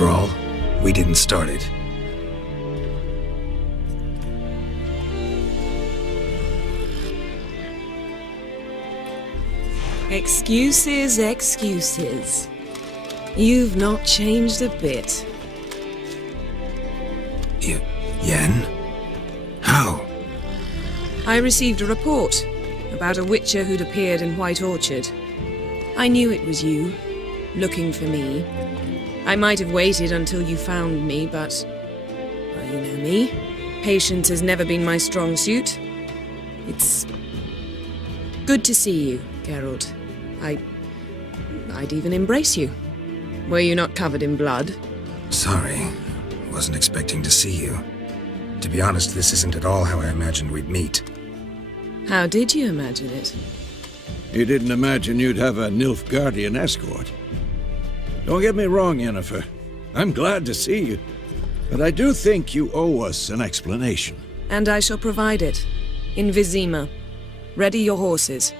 brawl, we didn't start it. Excuses, excuses. You've not changed a bit. Yen? How? I received a report about a witcher who'd appeared in White Orchard. I knew it was you, looking for me. I might have waited until you found me, but... well, you know me. Patience has never been my strong suit. It's... good to see you, Geralt. I'd even embrace you. Were you not covered in blood? Sorry. Wasn't expecting to see you. To be honest, this isn't at all how I imagined we'd meet. How did you imagine it? You didn't imagine you'd have a Nilfgaardian escort. Don't get me wrong, Yennefer. I'm glad to see you. But I do think you owe us an explanation. And I shall provide it. In Vizima. Ready your horses.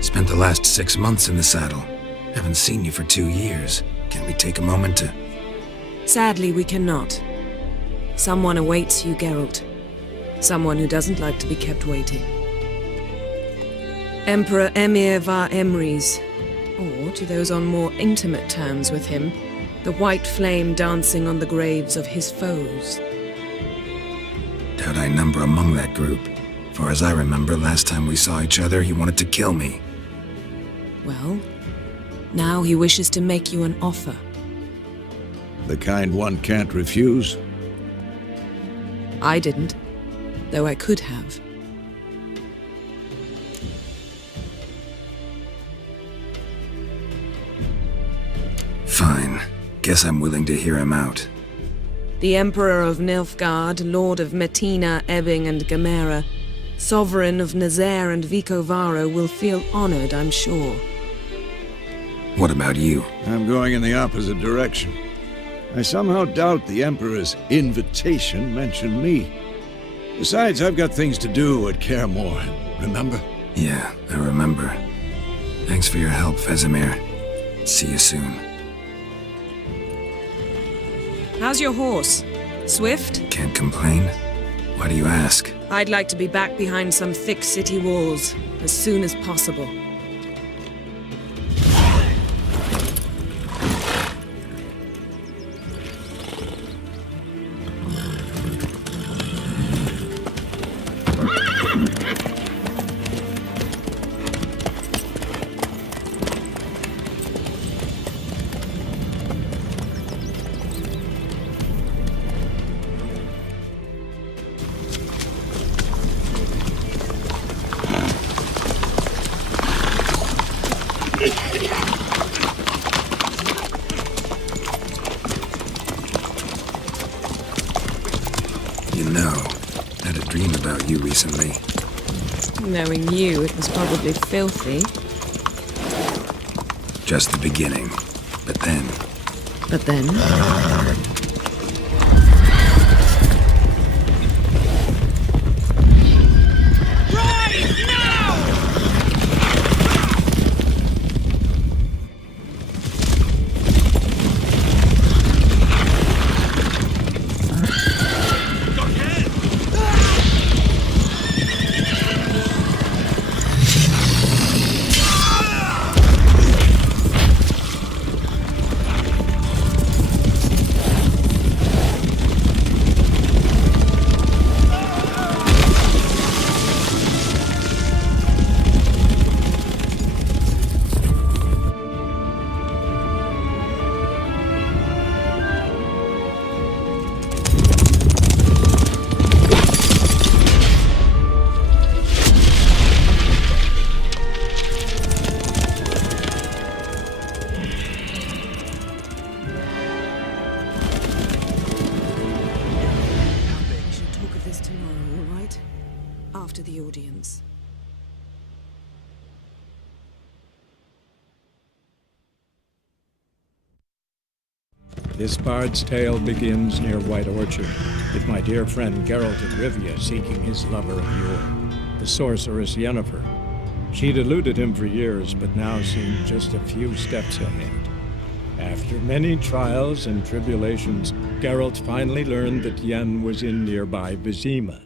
Spent the last 6 months in the saddle. Haven't seen you for 2 years. Can we take a moment to... Sadly, we cannot. Someone awaits you, Geralt. Someone who doesn't like to be kept waiting. Emperor Emir var Emrys, or to those on more intimate terms with him, the white flame dancing on the graves of his foes. Doubt I number among that group. For as I remember, last time we saw each other, he wanted to kill me. Well, now he wishes to make you an offer. The kind one can't refuse? I didn't, though I could have. Fine. Guess I'm willing to hear him out. The Emperor of Nilfgaard, Lord of Metina, Ebbing and Gamera, Sovereign of Nazaire and Vicovaro will feel honored, I'm sure. What about you? I'm going in the opposite direction. I somehow doubt the Emperor's invitation mentioned me. Besides, I've got things to do at Kaer Morhen, remember? Yeah, I remember. Thanks for your help, Vesemir. See you soon. How's your horse? Swift? Can't complain. Why do you ask? I'd like to be back behind some thick city walls as soon as possible. You know, had a dream about you recently. Knowing you, it was probably filthy. Just the beginning. But then... But then... After the audience. This bard's tale begins near White Orchard, with my dear friend Geralt of Rivia seeking his lover of yore, the sorceress Yennefer. She'd eluded him for years, but now seemed just a few steps ahead. After many trials and tribulations, Geralt finally learned that Yen was in nearby Vizima.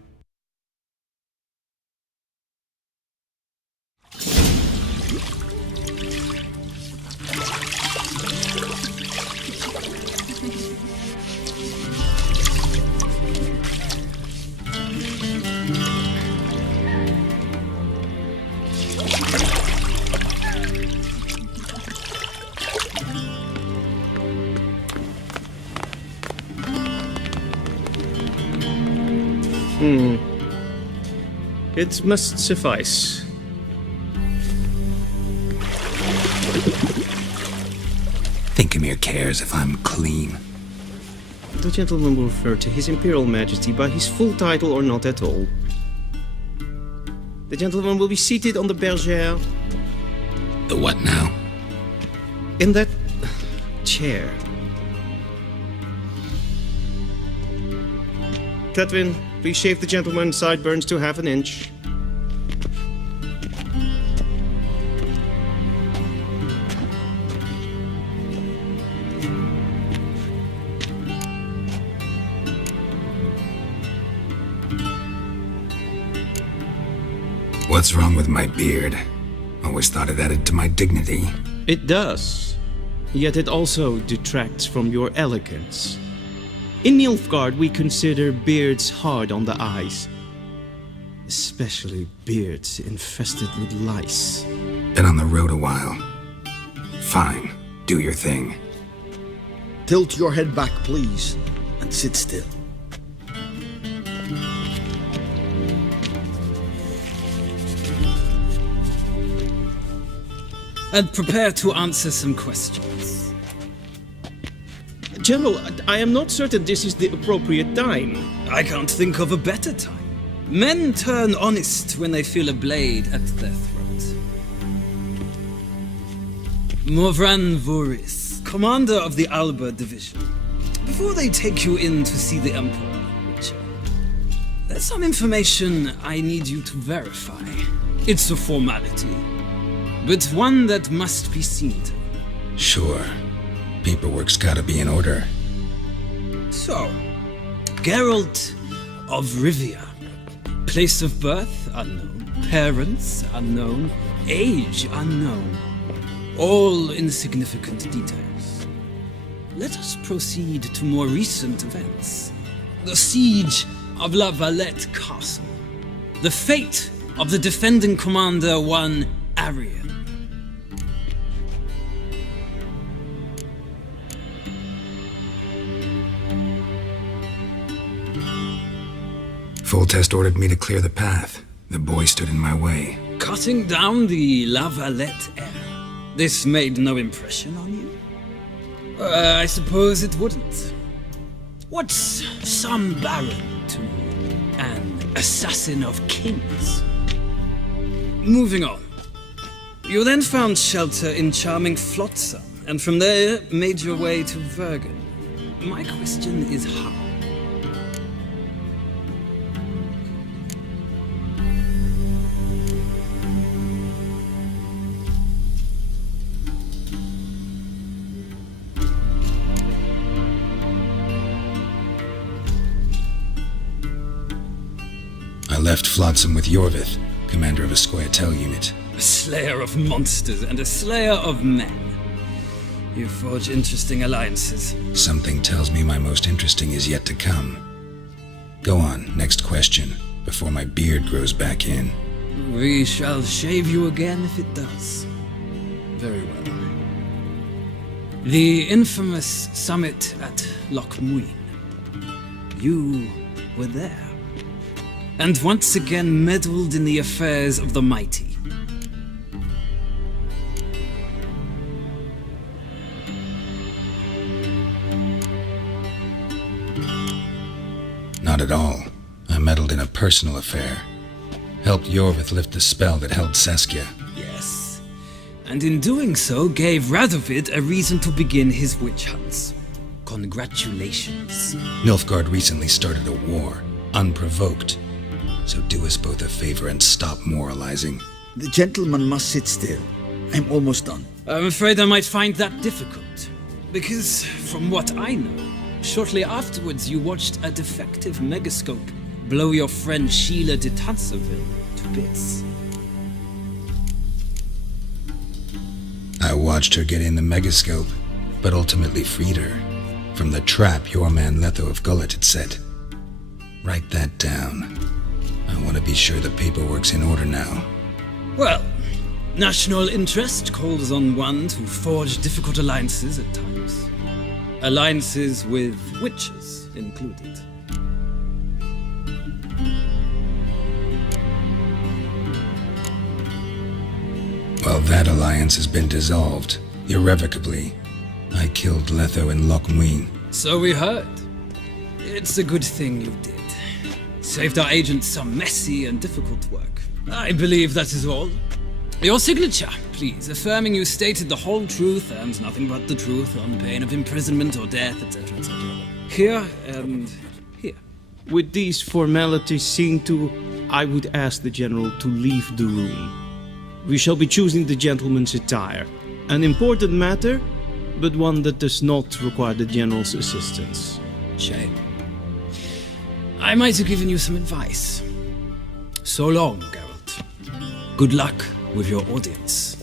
It must suffice. Thinkamere cares if I'm clean. The gentleman will refer to His Imperial Majesty by his full title or not at all. The gentleman will be seated on the bergère. The what now? In that chair. Cletwin, please shave the gentleman's sideburns to half an inch. What's wrong with my beard? Always thought it added to my dignity. It does. Yet it also detracts from your elegance. In Nilfgaard, we consider beards hard on the eyes. Especially beards infested with lice. Been on the road a while. Fine, do your thing. Tilt your head back, please, and sit still. And prepare to answer some questions. General, I am not certain this is the appropriate time. I can't think of a better time. Men turn honest when they feel a blade at their throat. Morvran Voris, commander of the Alba Division. Before they take you in to see the Emperor, Witcher, there's some information I need you to verify. It's a formality, but one that must be seen to. Sure. Paperwork's gotta be in order. So, Geralt of Rivia. Place of birth unknown. Parents unknown. Age unknown. All insignificant details. Let us proceed to more recent events. The siege of La Valette Castle. The fate of the defending commander, one Arian. Foltest ordered me to clear the path. The boy stood in my way. Cutting down the La Valette heir. This made no impression on you? I suppose it wouldn't. What's some baron to an assassin of kings? Moving on. You then found shelter in charming Flotsam, and from there made your way to Vergen. My question is how? I left Flotsam with Yorvith, commander of a Scoia'tael unit. A slayer of monsters and a slayer of men. You forge interesting alliances. Something tells me my most interesting is yet to come. Go on, next question, before my beard grows back in. We shall shave you again if it does. Very well. The infamous summit at Loch Muin. You were there. And once again meddled in the affairs of the mighty. Not at all. I meddled in a personal affair. Helped Yorvith lift the spell that held Saskia. Yes. And in doing so, gave Radovid a reason to begin his witch hunts. Congratulations. Nilfgaard recently started a war, unprovoked. So do us both a favor and stop moralizing. The gentleman must sit still. I'm almost done. I'm afraid I might find that difficult. Because, from what I know, shortly afterwards you watched a defective megascope blow your friend Sheila de Tanserville to bits. I watched her get in the megascope, but ultimately freed her from the trap your man Letho of Gullet had set. Write that down. I want to be sure the paperwork's in order now. Well, national interest calls on one to forge difficult alliances at times. Alliances with witches included. Well, that alliance has been dissolved, irrevocably. I killed Letho and Loch Muin. So we heard. It's a good thing you did. Saved our agent some messy and difficult work. I believe that is all. Your signature, please, affirming you stated the whole truth and nothing but the truth on pain of imprisonment or death, etc., etc. Here and here. With these formalities seen to, I would ask the General to leave the room. We shall be choosing the gentleman's attire. An important matter, but one that does not require the General's assistance. Shame. I might have given you some advice. So long, Geralt. Good luck with your audience.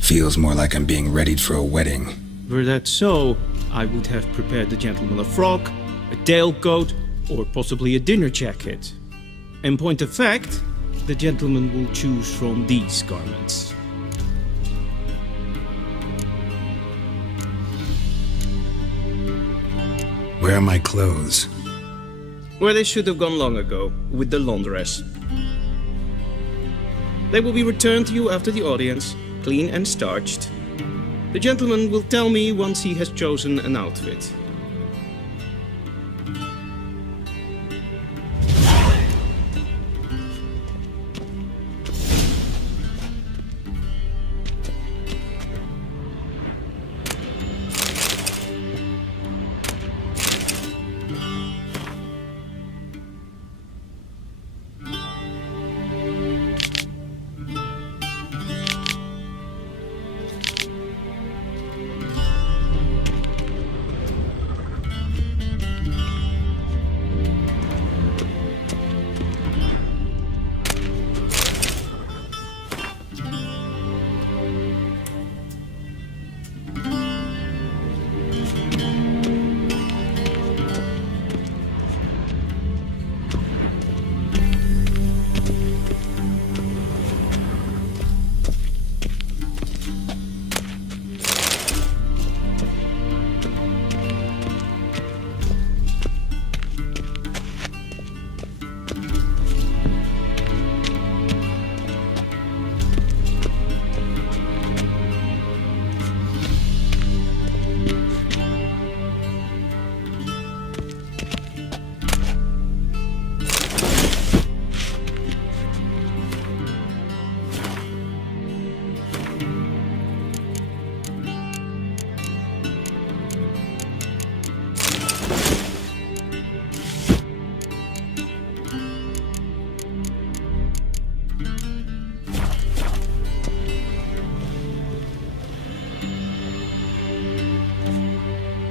Feels more like I'm being readied for a wedding. Were that so, I would have prepared the gentleman a frock, a tailcoat, or possibly a dinner jacket. In point of fact, the gentleman will choose from these garments. Where are my clothes? Where they should have gone long ago, with the laundress. They will be returned to you after the audience, clean and starched. The gentleman will tell me once he has chosen an outfit.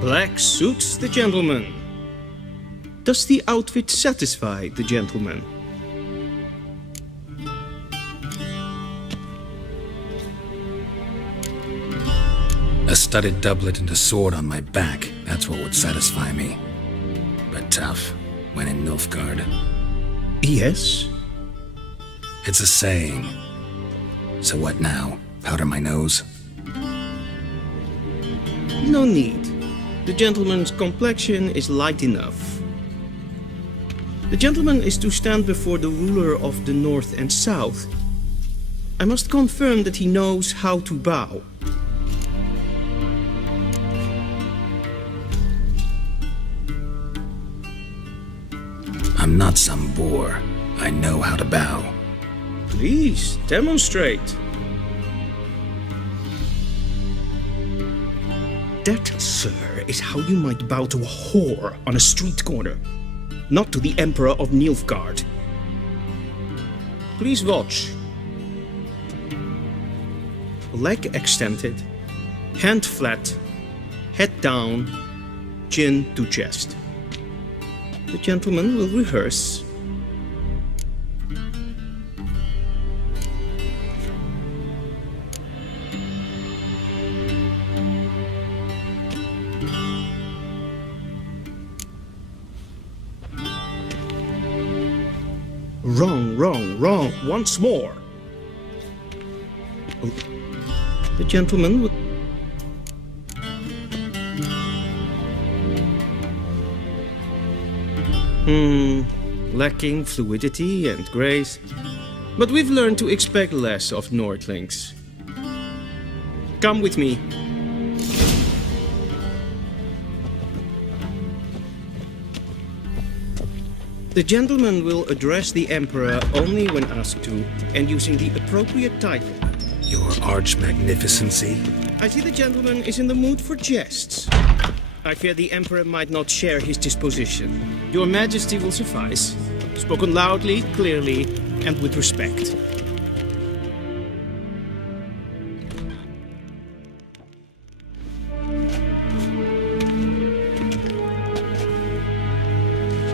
Black suits the gentleman. Does the outfit satisfy the gentleman? A studded doublet and a sword on my back, that's what would satisfy me. But tough, when in Nilfgaard. Yes. It's a saying. So what now? Powder my nose? No need. The gentleman's complexion is light enough. The gentleman is to stand before the ruler of the North and South. I must confirm that he knows how to bow. I'm not some boor. I know how to bow. Please, demonstrate. That, sir, is how you might bow to a whore on a street corner, not to the Emperor of Nilfgaard. Please watch. Leg extended, hand flat, head down, chin to chest. The gentleman will rehearse. Wrong, wrong, wrong. Once more. The gentleman will... Lacking fluidity and grace. But we've learned to expect less of Nordlings. Come with me. The gentleman will address the Emperor only when asked to, and using the appropriate title. Your arch-magnificency? I see the gentleman is in the mood for jests. I fear the Emperor might not share his disposition. Your Majesty will suffice. Spoken loudly, clearly, and with respect.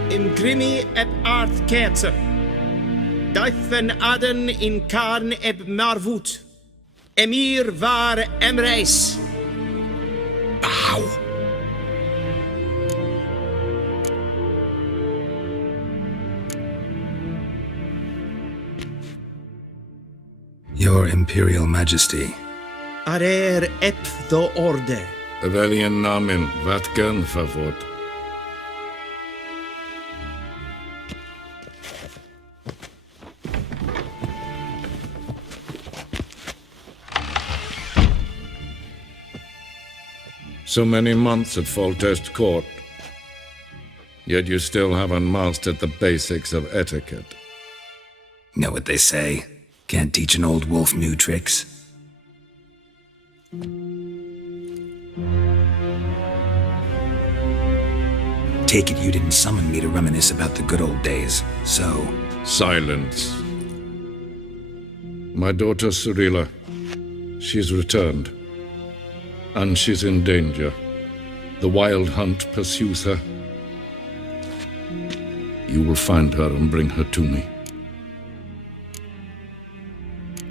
Imgrimi eb art ketzer. Duifen aden in karn eb marvoet. Emir var emreis. Bow! Your Imperial Majesty. Arer ep the orde. Evelian namen, vatgen favort. So many months at Foltest Court, yet you still haven't mastered the basics of etiquette. Know what they say? Can't teach an old wolf new tricks. Take it you didn't summon me to reminisce about the good old days, so... Silence. My daughter Cyrilla, she's returned. And she's in danger. The Wild Hunt pursues her. You will find her and bring her to me.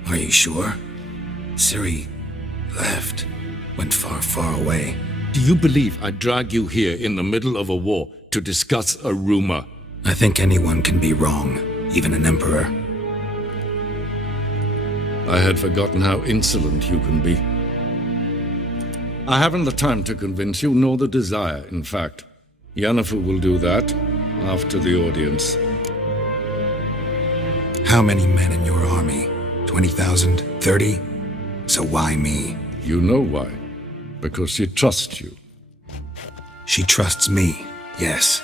Are you sure? Ciri left. Went far, far away. Do you believe I'd drag you here in the middle of a war to discuss a rumor? I think anyone can be wrong, even an emperor. I had forgotten how insolent you can be. I haven't the time to convince you, nor the desire, in fact. Yennefer will do that after the audience. How many men in your army? 20,000? 30? So why me? You know why. Because she trusts you. She trusts me, yes.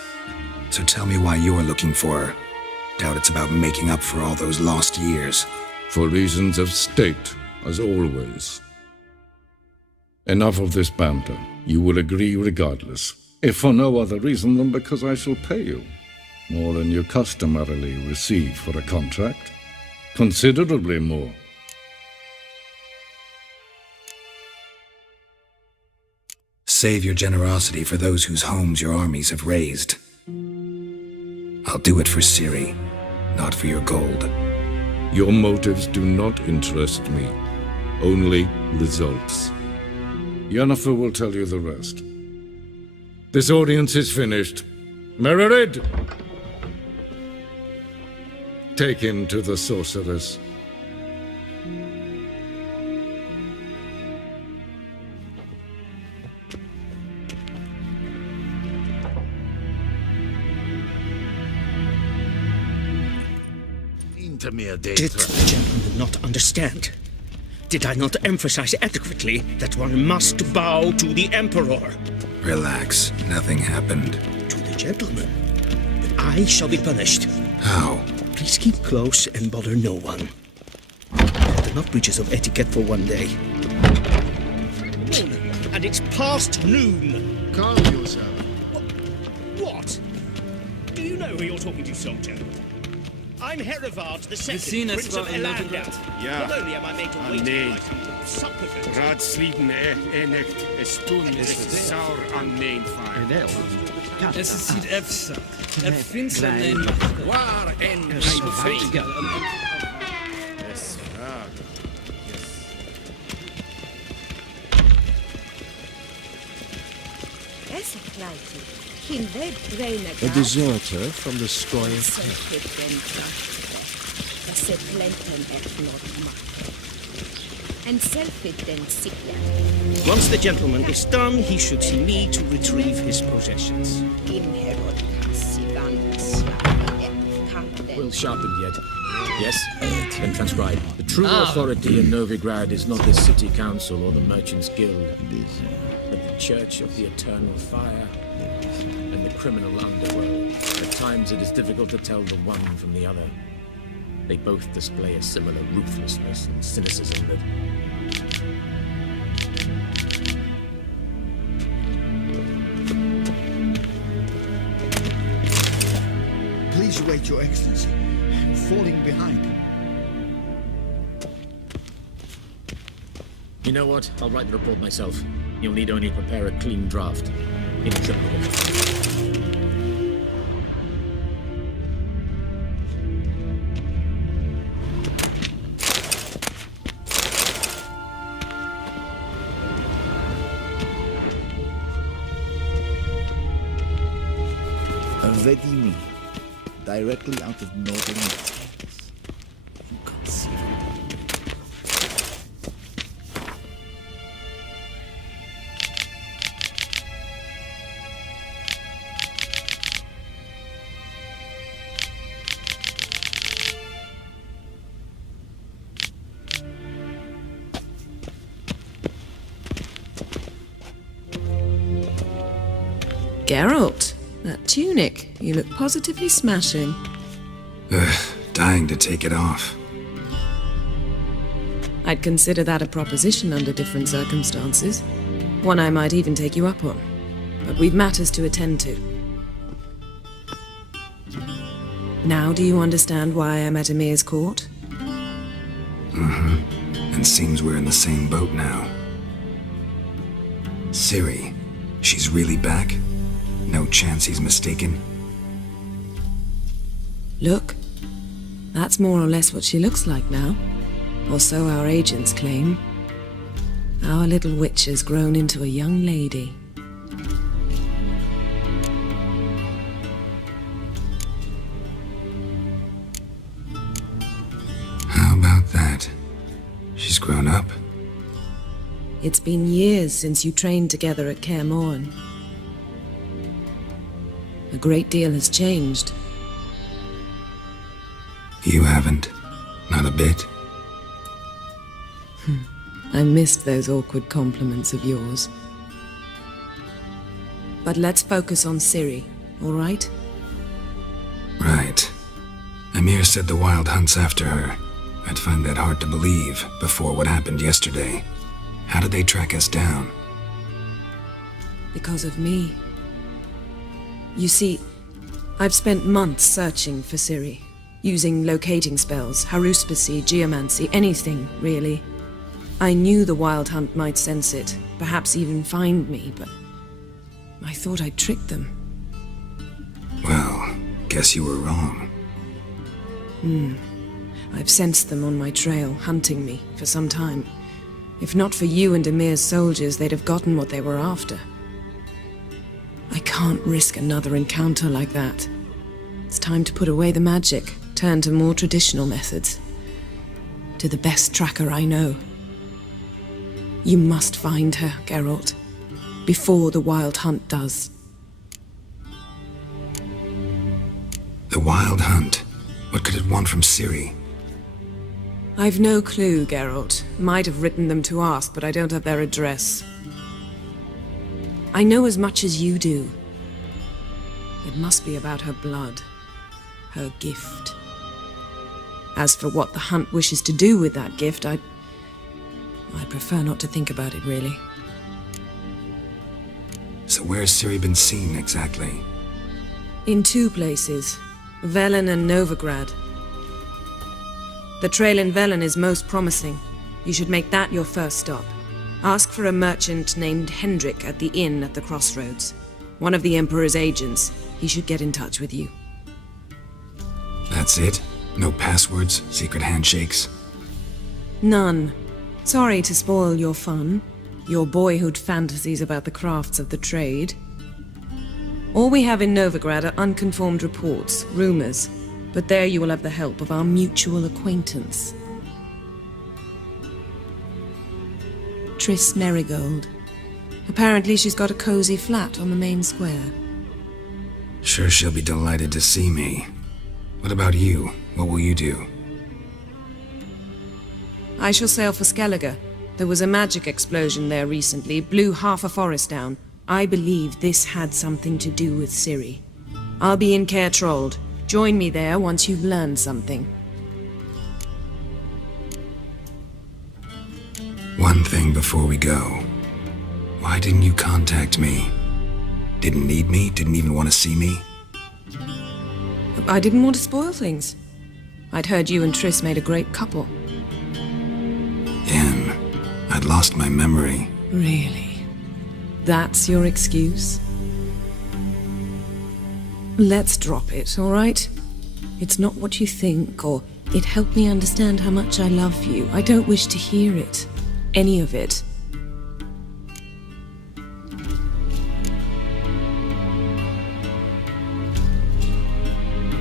So tell me why you're looking for her. Doubt it's about making up for all those lost years. For reasons of state, as always. Enough of this banter. You will agree regardless. If for no other reason than because I shall pay you. More than you customarily receive for a contract. Considerably more. Save your generosity for those whose homes your armies have razed. I'll do it for Ciri, not for your gold. Your motives do not interest me. Only results. Yennefer will tell you the rest. This audience is finished. Mererid! Take him to the sorceress. Did the gentleman not understand? Did I not emphasize adequately that one must bow to the Emperor? Relax, nothing happened. To the gentleman. But I shall be punished. How? Please keep close and bother no one. Enough breaches of etiquette for one day. and it's past noon. Calm yourself. What? Do you know who you're talking to, soldier? I'm Herivard the Second, seen us Prince of well in Elander. Ja. Not only am I made to wait nee. till I come to supplicant. Raadsliden echt stund is saur aan mijn vaar. Es sieht efsa. Finster nein macht. Waar en bevrijd. Yes, A deserter from the Stroy of Once the gentleman is done, he should see me to retrieve his possessions. Will sharpened yet. Yes, then transcribe. The true authority in Novigrad is not the city council or the merchants' guild, but the Church of the Eternal Fire and the criminal underworld. At times it is difficult to tell the one from the other. They both display a similar ruthlessness and cynicism that... Please wait, Your Excellency. I'm falling behind. You know what? I'll write the report myself. You'll need only prepare a clean draft. In triplicate. Ready me. Directly out of northern Texas. Geralt, that tunic. You look positively smashing. Dying to take it off. I'd consider that a proposition under different circumstances. One I might even take you up on. But we've matters to attend to. Now do you understand why I'm at Emir's court? And seems we're in the same boat now. Ciri, she's really back? No chance he's mistaken? Look, that's more or less what she looks like now. Or so our agents claim. Our little witch has grown into a young lady. How about that? She's grown up? It's been years since you trained together at Kaer Morhen. A great deal has changed. You haven't. Not a bit. I missed those awkward compliments of yours. But let's focus on Ciri, all right? Right. Emir said the Wild Hunt's after her. I'd find that hard to believe before what happened yesterday. How did they track us down? Because of me. You see, I've spent months searching for Ciri, using locating spells, haruspicy, geomancy, anything, really. I knew the Wild Hunt might sense it, perhaps even find me, but I thought I'd tricked them. Well, guess you were wrong. I've sensed them on my trail, hunting me, for some time. If not for you and Emir's soldiers, they'd have gotten what they were after. I can't risk another encounter like that. It's time to put away the magic, turn to more traditional methods. To the best tracker I know. You must find her, Geralt, before the Wild Hunt does. The Wild Hunt? What could it want from Ciri? I've no clue, Geralt. Might have written them to ask, but I don't have their address. I know as much as you do. It must be about her blood. Her gift. As for what the Hunt wishes to do with that gift, I prefer not to think about it, really. So where's Ciri been seen exactly? In 2 places, Velen and Novigrad. The trail in Velen is most promising. You should make that your first stop. Ask for a merchant named Hendrik at the inn at the crossroads. One of the Emperor's agents. He should get in touch with you. That's it? No passwords, secret handshakes? None. Sorry to spoil your fun, your boyhood fantasies about the crafts of the trade. All we have in Novigrad are unconfirmed reports, rumors, but there you will have the help of our mutual acquaintance. Triss Merigold. Apparently she's got a cozy flat on the main square. Sure she'll be delighted to see me. What about you? What will you do? I shall sail for Skellige. There was a magic explosion there recently, blew half a forest down. I believe this had something to do with Ciri. I'll be in Caer Trold. Join me there once you've learned something. One thing before we go. Why didn't you contact me? Didn't need me? Didn't even want to see me? I didn't want to spoil things. I'd heard you and Triss made a great couple. Yen, I'd lost my memory. Really? That's your excuse? Let's drop it, all right? It's not what you think, or it helped me understand how much I love you. I don't wish to hear it. Any of it.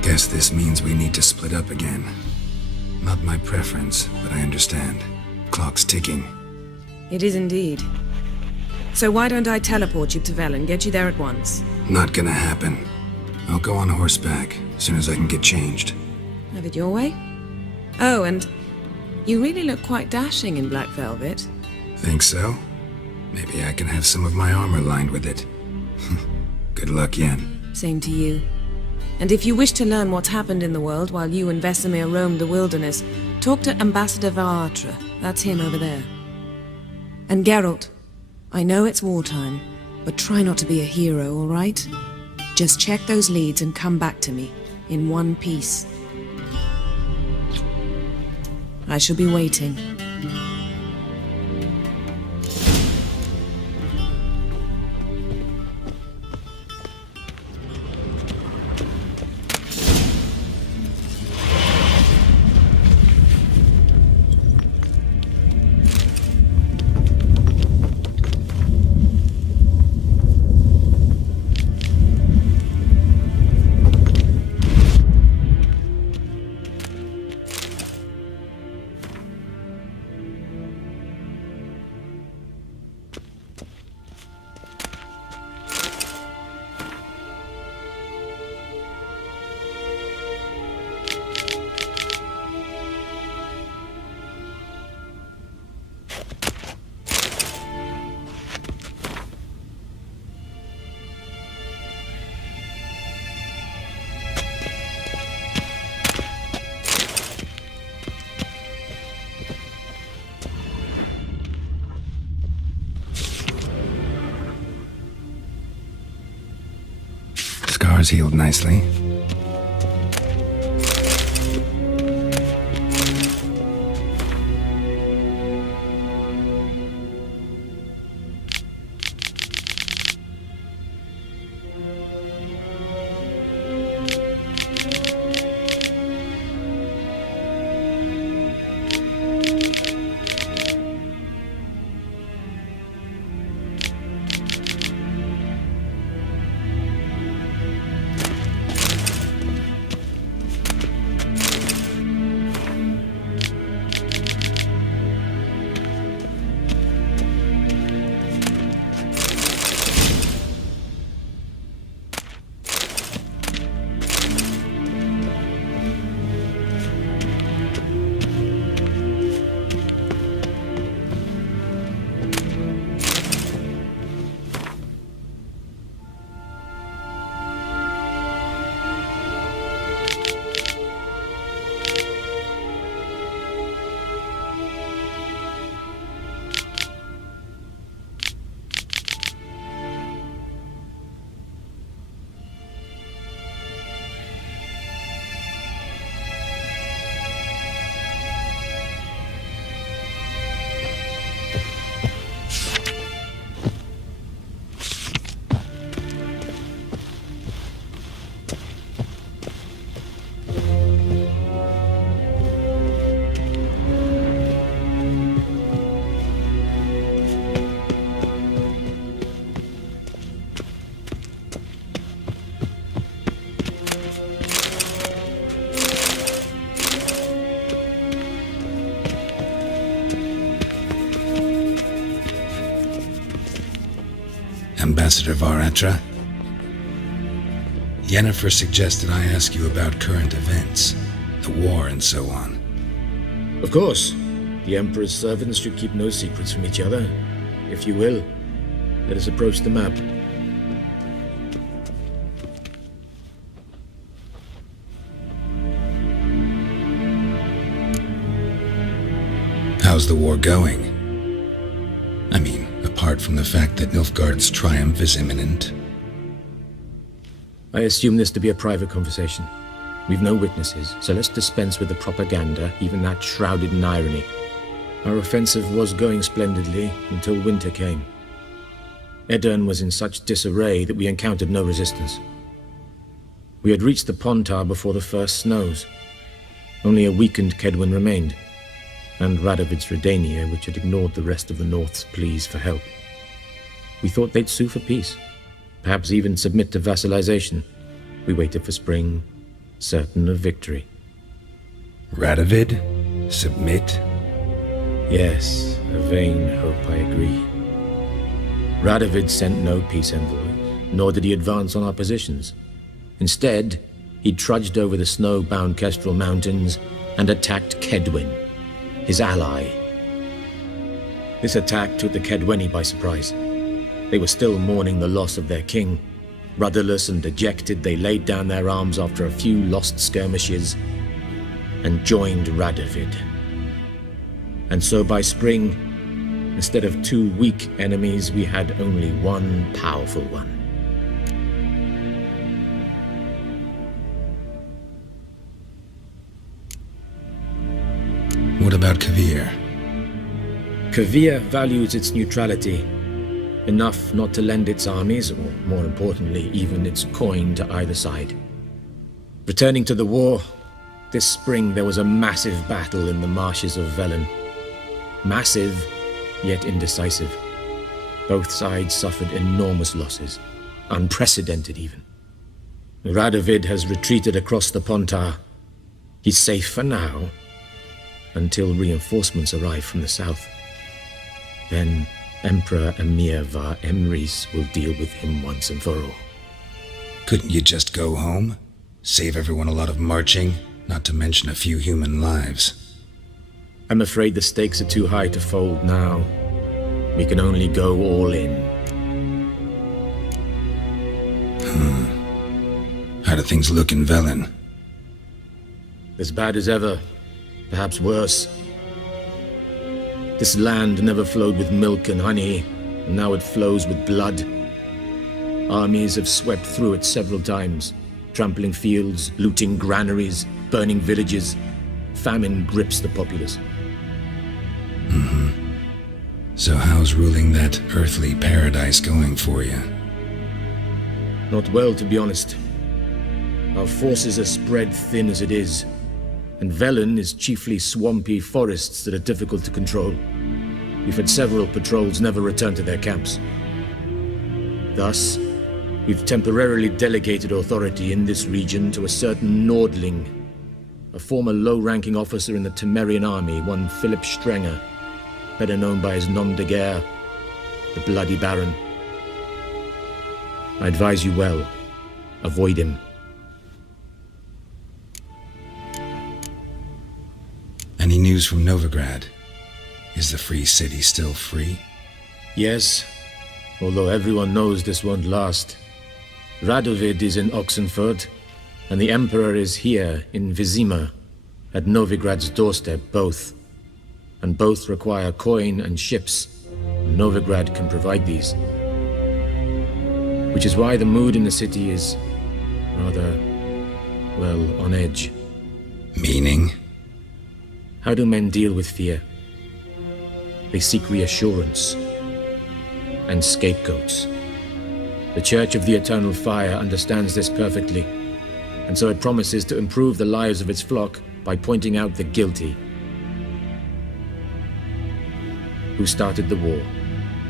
Guess this means we need to split up again. Not my preference, but I understand. Clock's ticking. It is indeed. So why don't I teleport you to Velen, get you there at once? Not gonna happen. I'll go on horseback, as soon as I can get changed. Have it your way? Oh, and you really look quite dashing in black velvet. Think so? Maybe I can have some of my armor lined with it. Good luck, Yen. Same to you. And if you wish to learn what's happened in the world while you and Vesemir roamed the wilderness, talk to Ambassador Vaatra. That's him over there. And Geralt, I know it's wartime, but try not to be a hero, all right? Just check those leads and come back to me, in one piece. I shall be waiting. Scars healed nicely. Ambassador Varatra? Yennefer suggested I ask you about current events, the war and so on. Of course. The Emperor's servants should keep no secrets from each other. If you will, let us approach the map. How's the war going? I mean, apart from the fact that Nilfgaard's triumph is imminent. I assume this to be a private conversation. We've no witnesses, so let's dispense with the propaganda, even that shrouded in irony. Our offensive was going splendidly until winter came. Edirn was in such disarray that we encountered no resistance. We had reached the Pontar before the first snows. Only a weakened Kedwen remained, and Radovid's Redania, which had ignored the rest of the North's pleas for help. We thought they'd sue for peace, perhaps even submit to vassalization. We waited for spring, certain of victory. Radovid? Submit? Yes, a vain hope, I agree. Radovid sent no peace envoys, nor did he advance on our positions. Instead, he trudged over the snow-bound Kestrel Mountains and attacked Kedwen, his ally. This attack took the Kedweni by surprise. They were still mourning the loss of their king. Rudderless and dejected, they laid down their arms after a few lost skirmishes and joined Radovid. And so by spring, instead of 2 weak enemies, we had only one powerful one. What about Kavir? Kavir values its neutrality, enough not to lend its armies, or more importantly, even its coin to either side. Returning to the war, this spring there was a massive battle in the marshes of Velen. Massive, yet indecisive. Both sides suffered enormous losses, unprecedented even. Radovid has retreated across the Pontar. He's safe for now, until reinforcements arrive from the south. Then Emperor Emir Var Emrys will deal with him once and for all. Couldn't you just go home? Save everyone a lot of marching, not to mention a few human lives. I'm afraid the stakes are too high to fold now. We can only go all in. How do things look in Velen? As bad as ever, perhaps worse. This land never flowed with milk and honey, and now it flows with blood. Armies have swept through it several times, trampling fields, looting granaries, burning villages. Famine grips the populace. So how's ruling that earthly paradise going for you? Not well, to be honest. Our forces are spread thin as it is, and Velen is chiefly swampy forests that are difficult to control. We've had several patrols never return to their camps. Thus, we've temporarily delegated authority in this region to a certain Nordling, a former low-ranking officer in the Temerian army, one Philip Strenger, better known by his nom de guerre, the Bloody Baron. I advise you well, avoid him. Any news from Novigrad? Is the free city still free? Yes, although everyone knows this won't last. Radovid is in Oxenfurt, and the Emperor is here in Vizima, at Novigrad's doorstep, both. And both require coin and ships. Novigrad can provide these. Which is why the mood in the city is rather, well, on edge. Meaning? How do men deal with fear? They seek reassurance and scapegoats. The Church of the Eternal Fire understands this perfectly, and so it promises to improve the lives of its flock by pointing out the guilty. Who started the war?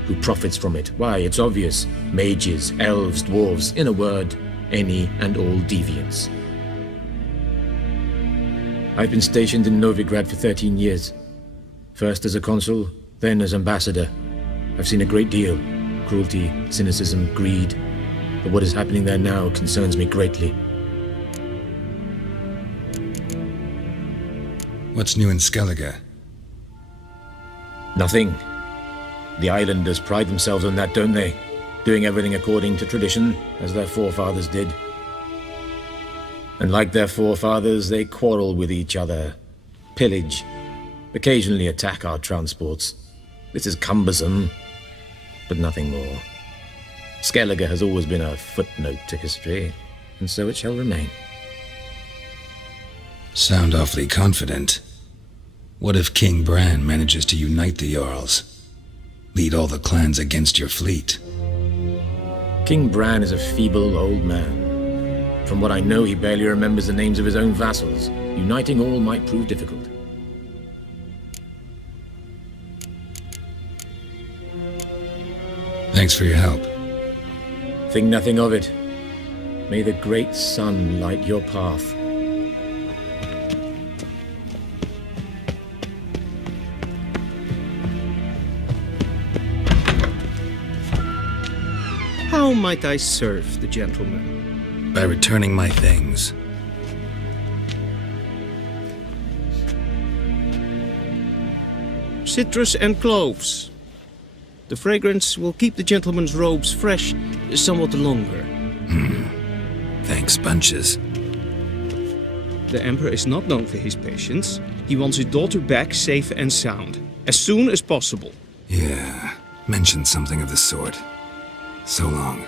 Who profits from it? Why, it's obvious. Mages, elves, dwarves, in a word, any and all deviants. I've been stationed in Novigrad for 13 years. First as a consul, then as ambassador. I've seen a great deal. cruelty, cynicism, greed. But what is happening there now concerns me greatly. What's new in Skellige? Nothing. The islanders pride themselves on that, don't they? Doing everything according to tradition, as their forefathers did. And like their forefathers, they quarrel with each other, pillage, occasionally attack our transports. This is cumbersome, but nothing more. Skellige has always been a footnote to history, and so it shall remain. Sound awfully confident. What if King Bran manages to unite the Jarls? Lead all the clans against your fleet? King Bran is a feeble old man. From what I know, he barely remembers the names of his own vassals. Uniting all might prove difficult. Thanks for your help. Think nothing of it. May the great sun light your path. How might I serve the gentleman? By returning my things. Citrus and cloves. The fragrance will keep the gentleman's robes fresh somewhat longer. Thanks, bunches. The Emperor is not known for his patience. He wants his daughter back safe and sound, as soon as possible. Yeah, mentioned something of the sort. So long.